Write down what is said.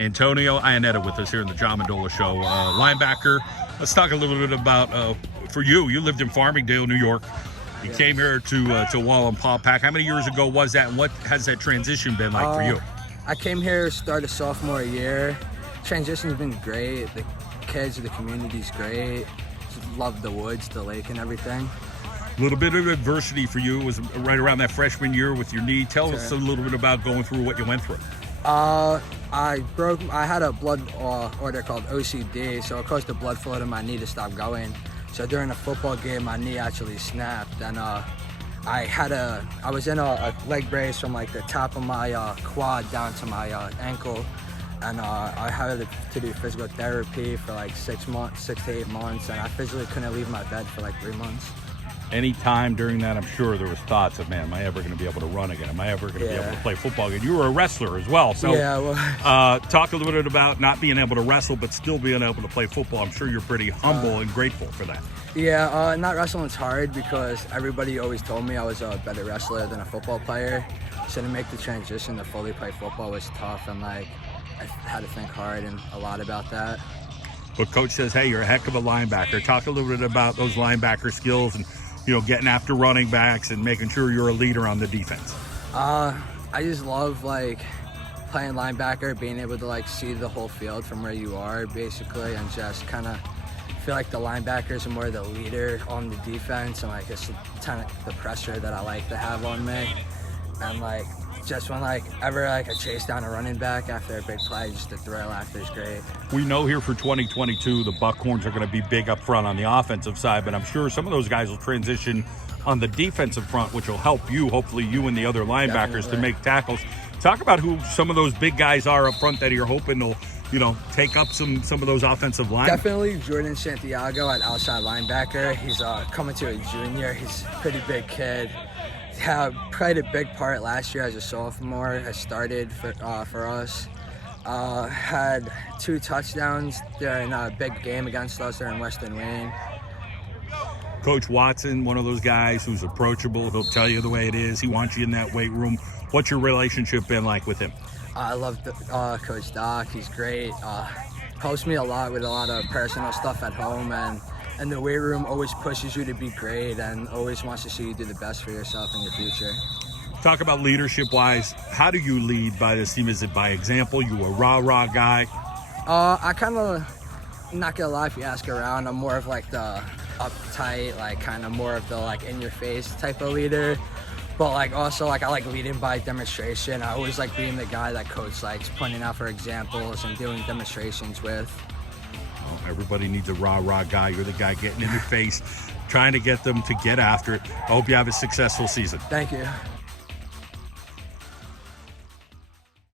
Antonio Iannetta with us here in the John Mendola Show. Linebacker. Let's talk a little bit about, for you. You lived in Farmingdale, New York. You came here to Wallenpaupack. How many years ago was that, and what has that transition been like for you? I came here, started sophomore year. Transition's been great. The kids, the community's great. Just love the woods, the lake, and everything. A little bit of adversity for you. It was right around that freshman year with your knee. Tell us a little bit about going through what you went through. I had a blood order called OCD, so it caused the blood flow to my knee to stop going. So during a football game, my knee actually snapped, and I was in a leg brace from like the top of my quad down to my ankle, and I had to do physical therapy for like 6 to 8 months, and I physically couldn't leave my bed for like 3 months. Any time during that, I'm sure there was thoughts of, man, am I ever going to be able to run again? Am I ever going to be able to play football again? You were a wrestler as well. So talk a little bit about not being able to wrestle, but still being able to play football. I'm sure you're pretty humble and grateful for that. Yeah, not wrestling's hard because everybody always told me I was a better wrestler than a football player. So to make the transition to fully play football was tough, and like I had to think hard and a lot about that. But coach says, hey, you're a heck of a linebacker. Talk a little bit about those linebacker skills and, you know, getting after running backs and making sure you're a leader on the defense. I just love like playing linebacker, being able to like see the whole field from where you are basically, and just kind of feel like the linebackers are more the leader on the defense, and like it's kind of the pressure that I like to have on me. And like just when like ever like I chase down a running back after a big play, just the thrill after is great. We know here for 2022 the Buckhorns are going to be big up front on the offensive side, but I'm sure some of those guys will transition on the defensive front, which will help you, hopefully you and the other linebackers, to make tackles. Talk about who some of those big guys are up front that you're hoping will, you know, take up some of those offensive lines. Definitely Jordan Santiago at outside linebacker. He's coming to a junior. He's a pretty big kid. Had played a big part last year as a sophomore. I started for us. Had 2 touchdowns during a big game against us during Western Wayne. Coach Watson, one of those guys who's approachable. He'll tell you the way it is. He wants you in that weight room. What's your relationship been like with him? I love Coach Doc. He's great. Helps me a lot with a lot of personal stuff at home, and the weight room always pushes you to be great and always wants to see you do the best for yourself in your future. Talk about leadership-wise. How do you lead by this team? Is it by example? You a rah-rah guy? I kind of, not gonna lie, if you ask around, I'm more of like the uptight, like kind of more of the like in-your-face type of leader. But like also like I like leading by demonstration. I always like being the guy that coach likes pointing out for examples and doing demonstrations with. Everybody needs a rah-rah guy. You're the guy getting in your face, trying to get them to get after it. I hope you have a successful season. Thank you.